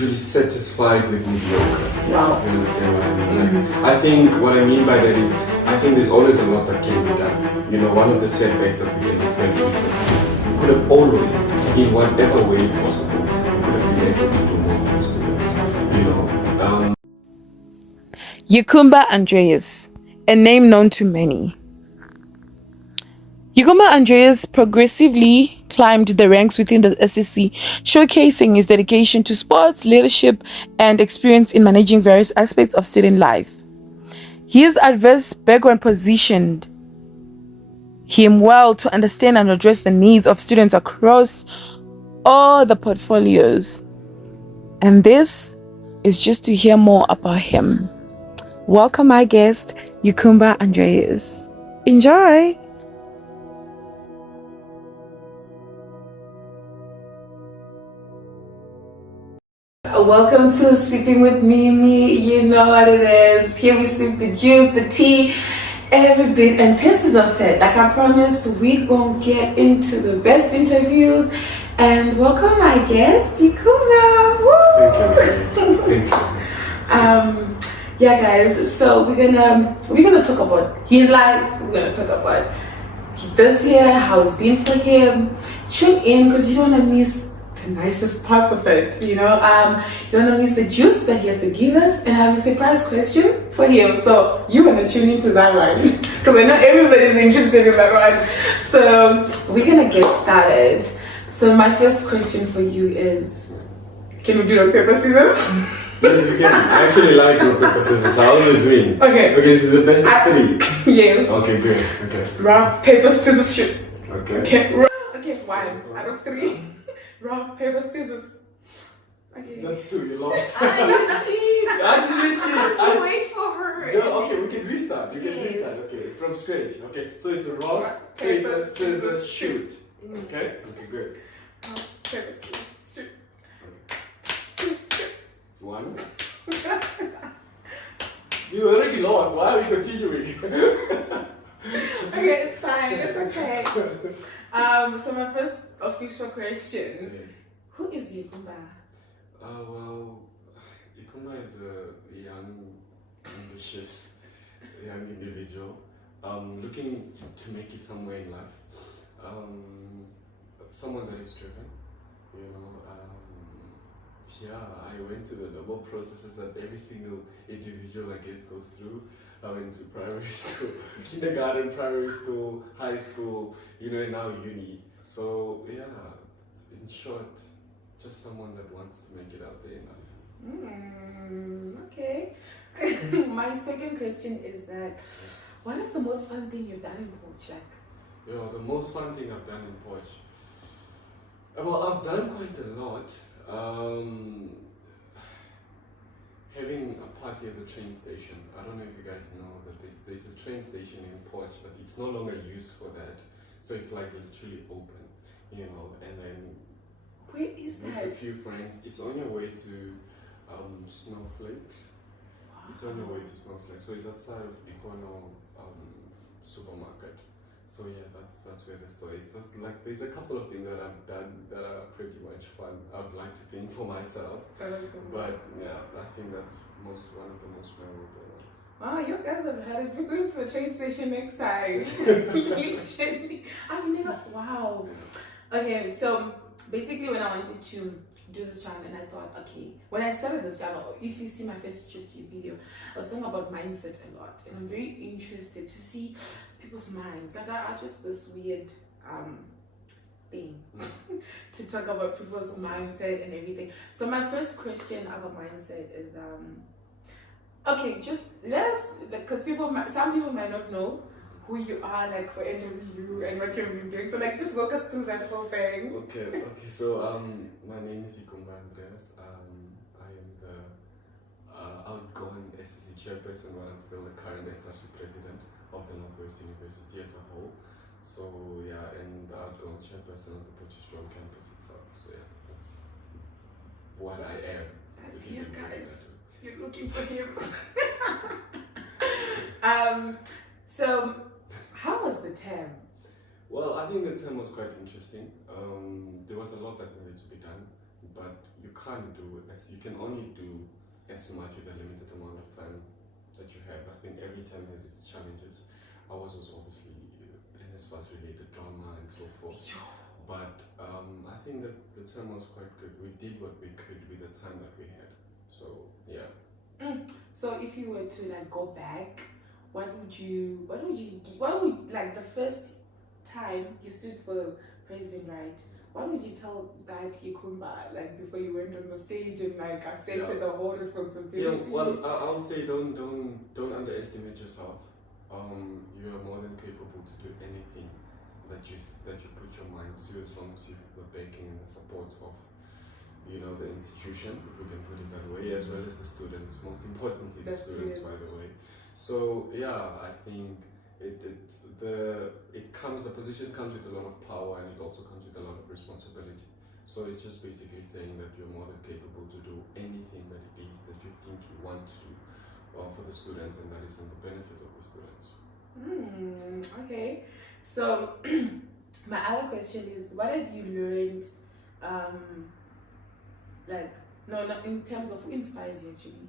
Really satisfied with mediocre. Wow. If you understand what I mean. Like, I think what I mean by that is, I think there's always a lot that can be done. You know, one of the setbacks that we get in French is that we could have always, in whatever way possible, we could have been able to do more for the students. You know. Yakuma Andreas, a name known to many. Yakuma Andreas progressively climbed the ranks within the SCC, showcasing his dedication to sports, leadership, and experience in managing various aspects of student life. His adverse background positioned him well to understand and address the needs of students across all the portfolios. And this is just to hear more about him. Welcome my guest, Yakuma Andreas. Enjoy! Welcome to Sipping with Mimi. You know what it is. Here we sip the juice, the tea, every bit and pieces of it. Like I promised, we gonna get into the best interviews. And welcome my guest, Yakuma. Woo! Thank you. Yeah, guys. So we're gonna talk about his life. We're gonna talk about this year, how it's been for him. Tune in because you don't want to miss the nicest parts of it. You know, you don't want to miss the juice that he has to give us, and I have a surprise question for him. So you want to tune into that one because I know everybody's interested in that one. So we're gonna get started. So my first question for you is, can we do the paper scissors? Yes, you can. I actually like rock, paper, scissors. I always win. Okay. Okay, so the best of 3. Yes. Okay, good. Okay. Rock, paper, scissors, shoot. Okay. Okay, okay, 1 out of 3. Rock, paper, scissors. Okay. That's 2. You lost. I cheat. I didn't cheat. Because you wait for her. No, okay, we can restart. We can Yes. restart. Okay, from scratch. Okay, so it's a rock, paper, scissors, shoot. Okay. Okay, good. Rock, paper, scissors, shoot. 1. You already lost. Why are we continuing? Okay, it's fine. It's okay. So my first official question: Yes. who is Yakuma? Well, Yakuma is a young, ambitious, young individual, looking to make it somewhere in life. Someone that is driven, you know. Yeah, I went to the normal processes that every single individual, I guess, goes through. I went to primary school, kindergarten, primary school, high school, you know, and now uni. So, yeah, in short, just someone that wants to make it out there in life. Okay. My second question is that, what is the most fun thing you've done in Portugal? Yeah, the most fun thing I've done in Porch. Well, I've done quite a lot. Having a party at the train station. I don't know if you guys know that there's a train station in Porch, but it's no longer used for that. So it's like literally open, you know, and then Where is with that? a few friends. It's on your way to Snowflakes. It's on your way to Snowflakes. So it's outside of Econo supermarket. So yeah, that's where the store is. That's like there's a couple of things that I've done that are pretty much fun. I'd like to think for myself, but yeah, I think that's one of the most memorable ones. Wow, you guys have had it. We're going to the train station next time. I've never. Wow. Okay, so basically, when I wanted to do this channel, and I thought, okay, when I started this channel, if you see my first YouTube video, I was talking about mindset a lot, and I'm very interested to see people's minds. Like I just this weird thing to talk about people's mindset and everything. So my first question about mindset is okay, just let us, because some people might not know who you are, like for NWU and what you've been doing. So like just walk us through that whole thing. Okay. So my name is Yakuma Andreas. I am the outgoing SCC chairperson, while I'm still the current SRC president of the Northwest University as a whole. So yeah, and the outgoing chairperson of the potchefstroom campus itself. So yeah, that's what I am. That's him, guys. If you're looking for him. So how was the term? Well, I think the term was quite interesting. There was a lot that needed to be done. but you can't do it. You can only do as much with a limited amount of time that you have. I think every time has its challenges. Ours was obviously NSFAS related drama and so forth. But I think that the term was quite good. We did what we could with the time that we had. So yeah. So if you were to like go back, what would like the first time you stood for president, right? What would you tell that Yakuma like before you went on the stage and like accepted the whole responsibility? Yeah, well, I would say don't underestimate yourself. You are more than capable to do anything that you put your mind to, as long as you have the backing and the support of, you know, the institution, if we can put it that way, as well as the students. Most importantly, the students, by the way. So yeah, I think the position comes with a lot of power, and it also comes with a lot of responsibility. So it's just basically saying that you're more than capable to do anything that it is that you think you want to do for the students, and that is in the benefit of the students. Okay. So my other question is, what have you learned? Not in terms of who inspires you actually.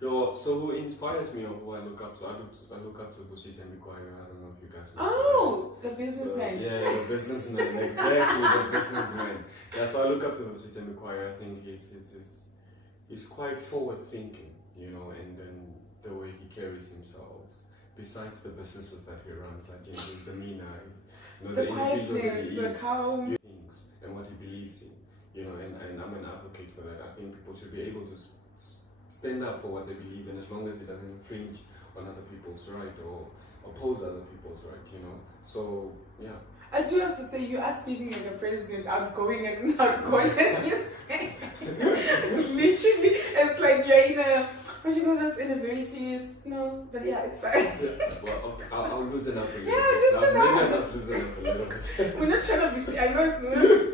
So who inspires me or who I look up to? I look up to Varsity and Yakuma. I don't know if you guys know. Oh, the businessman. So, yeah, the businessman, exactly, the businessman. Yeah, so I look up to Varsity and Yakuma. I think he's quite forward thinking, you know, and then the way he carries himself. Besides the businesses that he runs, I think his demeanor, the quietness, the calm things, and what he believes in, you know, and I'm an advocate for that. I think people should be able to stand up for what they believe in, as long as it doesn't infringe on other people's right or oppose other people's right, you know. So yeah. I do have to say, you are speaking like a president, outgoing and outgoing, as you say. Literally, it's like you're in a, what you call this, in a very serious, no, but yeah, it's fine. Yeah, well, okay, I'll loosen up a little bit. Yeah, loosen up. Maybe I'll just loosen up a little bit. We're not trying to be, I know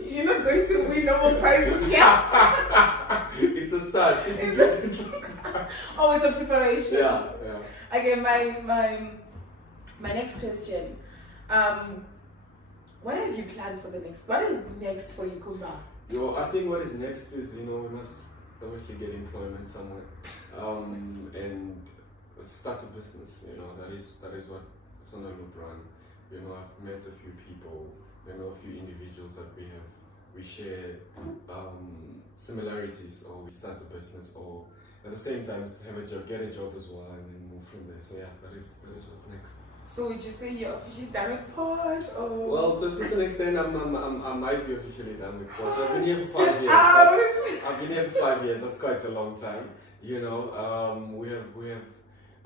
you're not going to win Nobel Prizes here. It's a start. Oh, it's a preparation. Yeah. Okay, my next question. What have you planned for the next? What is next for Yakuma? I think what is next is, you know, we must obviously get employment somewhere, and start a business. You know, that is what it's on a loop run. You know, I've met a few people, you know, a few individuals that we share similarities, or we start a business, or at the same time have a job, get a job as well, and then move from there. So yeah, that is what's next. So would you say you're officially done with Posh, or? Well, to a certain extent, I might be officially done with Posh. I've been here for 5 years. I've been here for 5 years. That's quite a long time. You know, we have.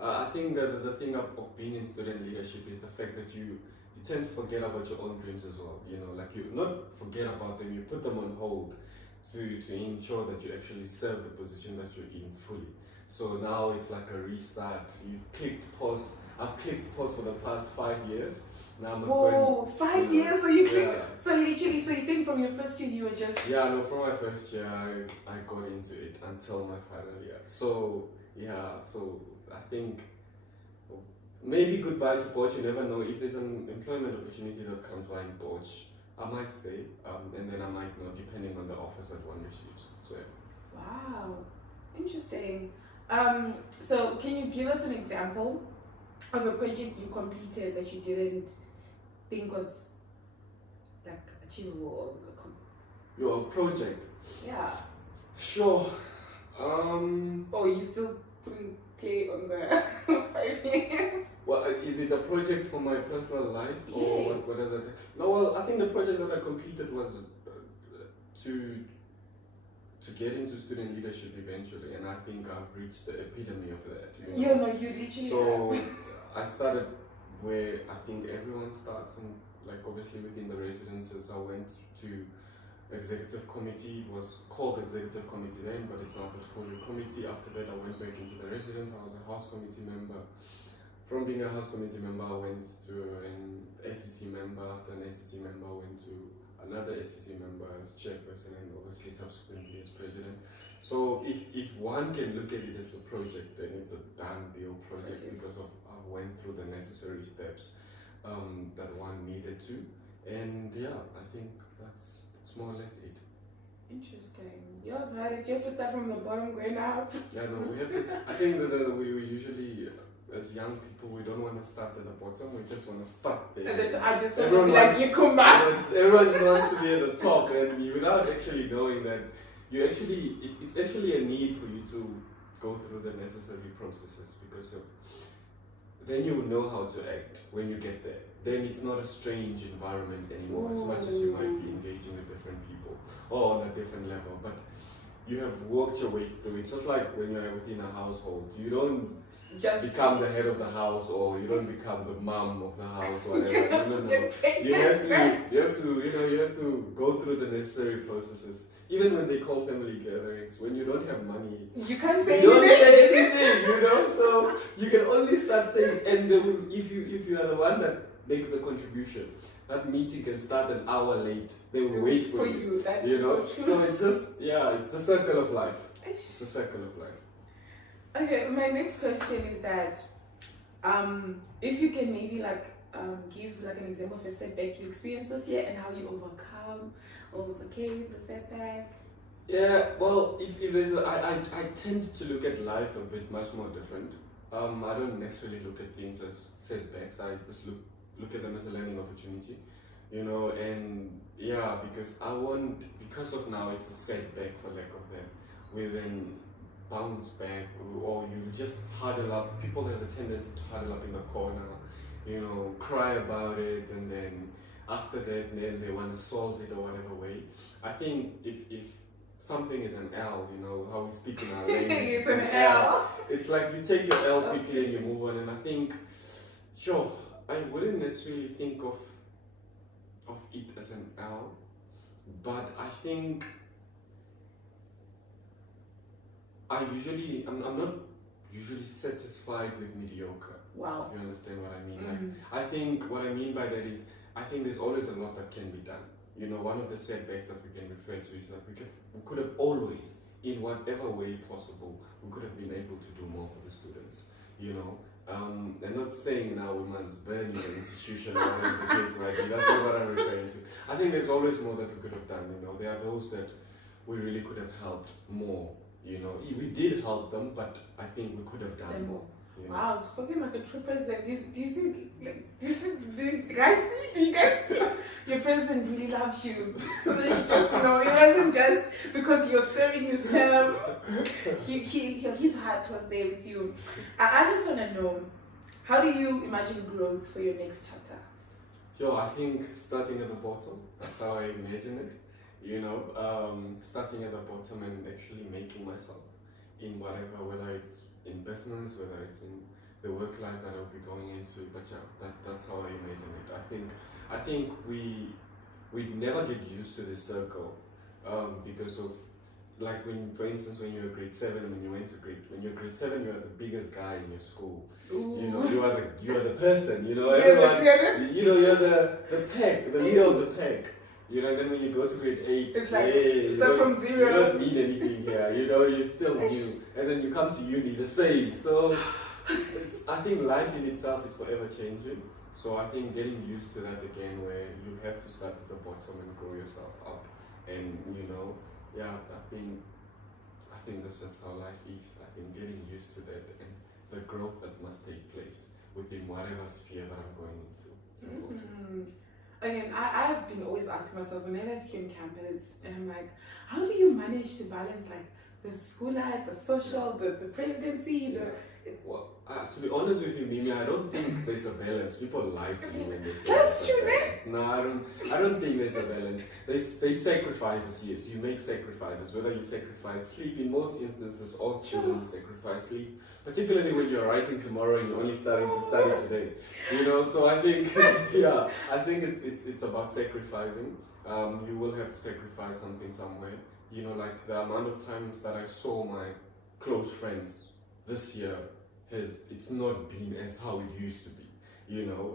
I think that the thing of being in student leadership is the fact that you tend to forget about your own dreams as well. You know, like you not forget about them, you put them on hold to ensure that you actually serve the position that you're in fully. So now it's like a restart. You've clicked pause. I've clicked pause for the past 5 years. Now I'm going. 5 years? So you clicked. Yeah. So literally, so you think from your first year you were just. Yeah, no, from my first year I got into it until my final year. So yeah, so I think maybe goodbye to Poch. You never know, if there's an employment opportunity that comes by in Poch, I might stay, and then I might not, depending on the offers that one receives. So yeah. Wow, interesting. So can you give us an example of a project you completed that you didn't think was like achievable? Your project? Yeah. Sure. Oh, you still putting play on the 5 years? Well, is it a project for my personal life, yes. Or what does that? No, well, I think the project that I completed was to get into student leadership eventually, and I think I've reached the epitome of that. You know, you literally. So I started where I think everyone starts, and like obviously within the residences, I went to executive committee. It was called executive committee then, but it's now portfolio committee. After that, I went back into the residence. I was a house committee member. From being a house committee member, I went to an SCC member. After an SCC member, I went to another SCC member as chairperson, and obviously subsequently as president. So if one can look at it as a project, then it's a done deal project because I went through the necessary steps that one needed to. And yeah, I think that's more or less it. Interesting. You have had it. You have to start from the bottom, going up. Yeah, no, we have to. I think that we usually, as young people, we don't want to start at the bottom. We just want to start there. And then I just want to Everyone be like wants- Yakuma. Yes, everyone just wants to be at the top, and without actually knowing that it's actually a need for you to go through the necessary processes, because of then you will know how to act when you get there. Then it's not a strange environment anymore, as much as you might be engaging with different people or on a different level. But you have worked your way through. It's just like when you're within a household. You don't Just become the head of the house, or you don't become the mom of the house, or You whatever. have No, to no, get no. paid You have first. to, you have to go through the necessary processes. Even when they call family gatherings, when you don't have money, You can't say you don't anything. say anything, So you can only start saying, and if you are the one that makes the contribution, that meeting can start an hour late. They will wait for you. That You is know, so true. so it's just it's the circle of life. It's the circle of life. Okay, my next question is that if you can maybe give like an example of a setback you experienced this year and how you overcame the setback. Yeah, well, if there's I tend to look at life a bit much more different. I don't necessarily look at things as setbacks. I just look at them as a learning opportunity, and because of now it's a setback for lack of that, we then bounce back, or you just huddle up. People have the tendency to huddle up in the corner, cry about it, and then after that, then they want to solve it or whatever way. I think if something is an L, how we speak in our language. It's an L. It's like you take your L quickly and you move on. And I think, sure, I wouldn't necessarily think of it as an L, but I think I'm not usually satisfied with mediocre. Wow. If you understand what I mean. I think what I mean by that is, I think there's always a lot that can be done. One of the setbacks that we can refer to is that we could have always, in whatever way possible, we could have been able to do more for the students. I'm not saying now we must burn the institution or whatever the case might be. That's not what I'm referring to. I think there's always more that we could have done. There are those that we really could have helped more. We did help them, but I think we could have done more. Wow, spoken like a true president. Do you guys see? Your president really loves you. So that you just know, it wasn't just because you're serving his term. His heart was there with you. I just want to know, how do you imagine growth for your next chapter? Sure, I think starting at the bottom, that's how I imagine it. Starting at the bottom and actually making myself in whatever, whether it's in business, whether it's in the work life that I'll be going into. But yeah, that's how I imagine it. I think we never get used to this circle because of, like, for instance when you're grade 7, when you're grade 7, you are the biggest guy in your school. Ooh. You are the person. Everyone. You're the pack, the leader of the pack. And then when you go to grade 8, it's like start from zero. You don't mean anything here. You're still new, and then you come to uni the same. So I think life in itself is forever changing. So I think getting used to that again, where you have to start at the bottom and grow yourself up, and I think that's just how life is. I think getting used to that and the growth that must take place within whatever sphere that I'm going into. It's important. Again, I've been always asking myself, whenever I see on campus, and I'm like, how do you manage to balance like the school life, the social, the presidency, Well, to be honest with you, Mimi, I don't think there's a balance. People lie to you when they say That's true, balance. No, I don't think there's a balance. There's sacrifices, yes. You make sacrifices, whether you sacrifice sleep. In most instances, all children sacrifice sleep, particularly when you're writing tomorrow and you're only starting to study today. So I think, I think it's about sacrificing. You will have to sacrifice something somewhere. Like the amount of times that I saw my close friends this year it's not been as how it used to be.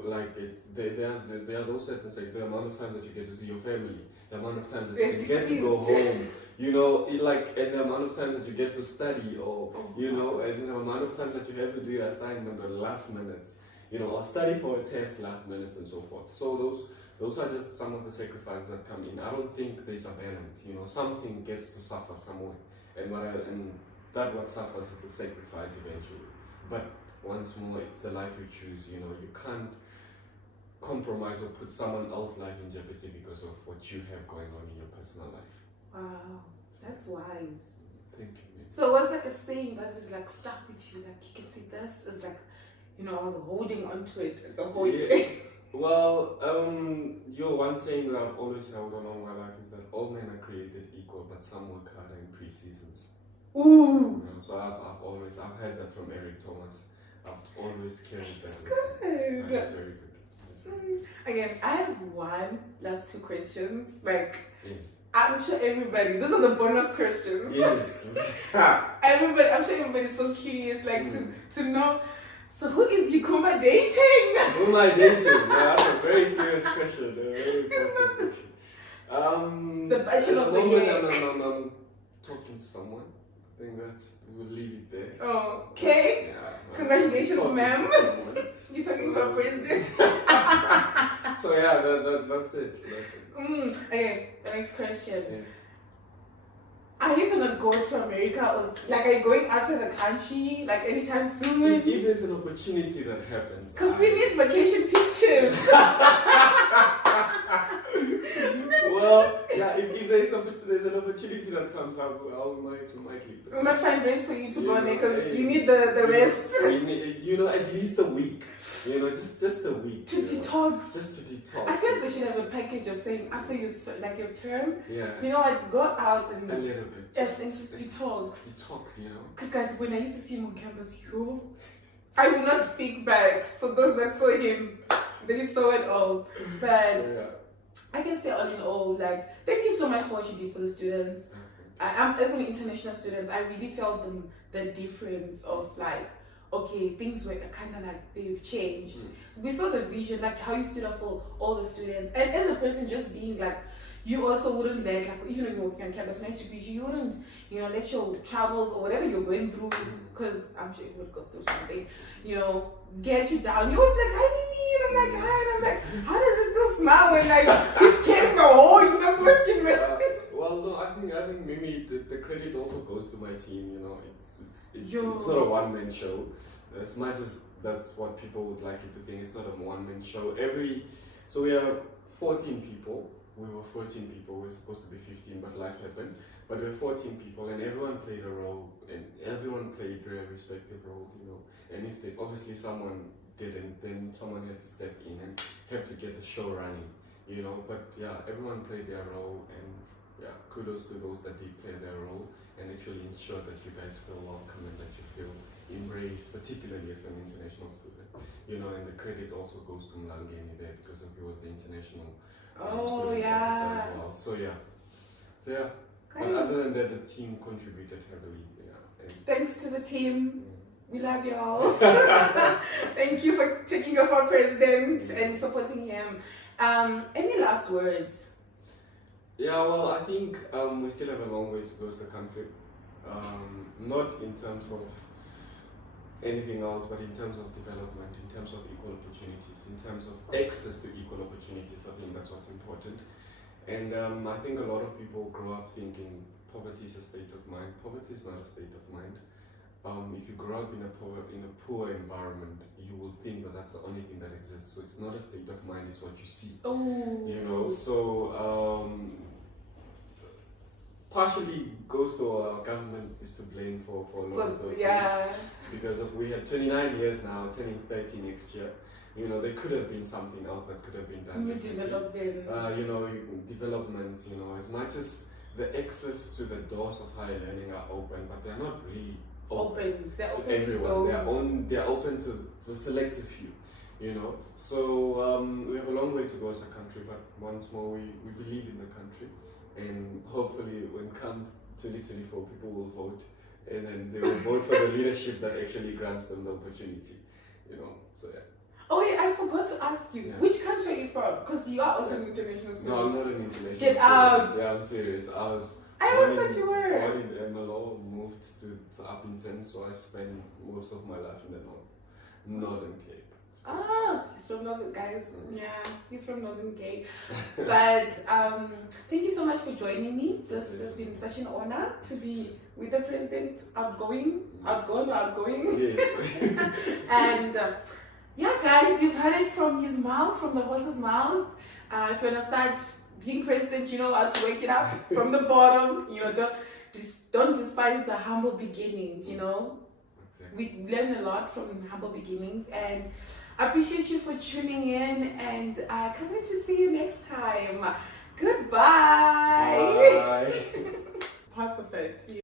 Like there are those certain like the amount of time that you get to see your family, the amount of times that you get to go home, and the amount of times that you get to study, or and the amount of times that you have to do your assignment on last minutes, or study for a test last minutes and so forth. So those are just some of the sacrifices that come in. I don't think there's a balance, you know, something gets to suffer somewhere. And that what suffers is the sacrifice eventually. But once more, it's the life you choose, you know, you can't compromise or put someone else's life in jeopardy because of what you have going on in your personal life. Wow, that's wise. Thank you. So what's like a saying that is like stuck with you? Like you can say this is like, you know, I was holding onto it the whole year. Well, your one saying that I've always held on all my life is that all men are created equal, but some work harder in pre-seasons. Ooh. You know, so I've heard that from Eric Thomas. I've always carried that. That's with me. good. That's very good. That's very good. Again, I have one last 2 questions. Like, Yes. I'm sure everybody, these are the bonus questions. Yes. Everybody, I'm sure everybody's so curious, like to know. So who is Yakuma dating? Who am I dating? Yeah, that's a very serious question. A very important question. The bachelor of the moment, year. I'm talking to someone. I think we'll leave it there. Oh, okay. Yeah, Congratulations, talking ma'am. to someone. You're talking to a president. So yeah, that's it. That's it. Okay, the next question. Yes. Are you gonna go to America or like are you going outside the country like anytime soon? If there's an opportunity that happens. Because we need vacation pictures. Well, yeah, if there's an opportunity that comes up, I might leave. We might find ways for you to go on there because hey, you need the rest. You know, at least a week. You know, just a week. To detox. Just to detox. I feel like they should have a package of saying after you like your term, Yeah. you know what, go out and A little bit. just detox. Detox, you know. Because guys, when I used to see him on campus, I will not speak bad for those that saw him. They saw it all. But So, yeah. I can say all in all, like, thank you so much for what you did for the students. As an international student, I really felt the difference of like, okay, things were kind of like they've changed. We saw the vision, like how you stood up for all the students, and as a person, just being like, you also wouldn't let, like, even though you're working on campus, nice to be you wouldn't, you know, let your troubles or whatever you're going through, because I'm sure everyone goes through something, you know, get you down. You always like, hi, Mimi, and I'm like, hi, and I'm like, how does it still smile when like he's carrying the whole, you know, question? Well, no, I think Mimi, the credit also goes to my team. You know, it's Yo. not a one-man show. As much as that's what people would like you to think, it's not a one-man show. So we are 14 people. We were 14 people. We were supposed to be 15, but life happened. But we were 14 people, and everyone played a role, and everyone played their respective role. You know, and if obviously someone didn't, then someone had to step in and have to get the show running. You know, but yeah, everyone played their role, and yeah, kudos to those that did play their role and actually ensure that you guys feel welcome and that you feel embraced, particularly as an international student. You know, and the credit also goes to Mlangeni there because he was the international students officer as well. So yeah. But other than that, the team contributed heavily. Yeah. And, Thanks to the team. We love y'all. Thank you for taking up our president and supporting him. Any last words? Yeah, well, I think we still have a long way to go as a country. Not in terms of anything else, but in terms of development, in terms of equal opportunities, in terms of access to equal opportunities. I think that's what's important. And I think a lot of people grow up thinking poverty is a state of mind. Poverty is not a state of mind. If you grow up in a poor environment, you will think that that's the only thing that exists. So it's not a state of mind; it's what you see. Oh. You know, so partially goes to our government is to blame for a lot of those things. Because we had 29 years now, turning 30 next year. You know, there could have been something else that could have been done. New developments. You know, developments. You know, as much as the access to the doors of higher learning are open, but they're not really open. They're to open everyone. They're open to a selective few. You know, so we have a long way to go as a country, but once more, we believe in the country, and hopefully, when it comes 2024, people will vote, and then they will vote for the leadership that actually grants them the opportunity. You know, so yeah. Oh yeah, I forgot to ask you, which country are you from? Because you are also an international student. No, I'm not an international Get student. out! Yeah, I'm serious. I always thought you were. Born in MLO, moved to Appington, so I spent most of my life in the northern Cape. He's from Northern, guys. Yeah, he's from Northern Cape. But thank you so much for joining me. This has been such an honor to be with the president, outgoing. Yes. And yeah, guys, you've heard it from his mouth, from the horse's mouth. If you wanna start being president, you know how to wake it up from the bottom. You know, don't despise the humble beginnings. You know, we learn a lot from humble beginnings, and I appreciate you for tuning in, and I can't wait to see you next time. Goodbye. Bye. Parts of it.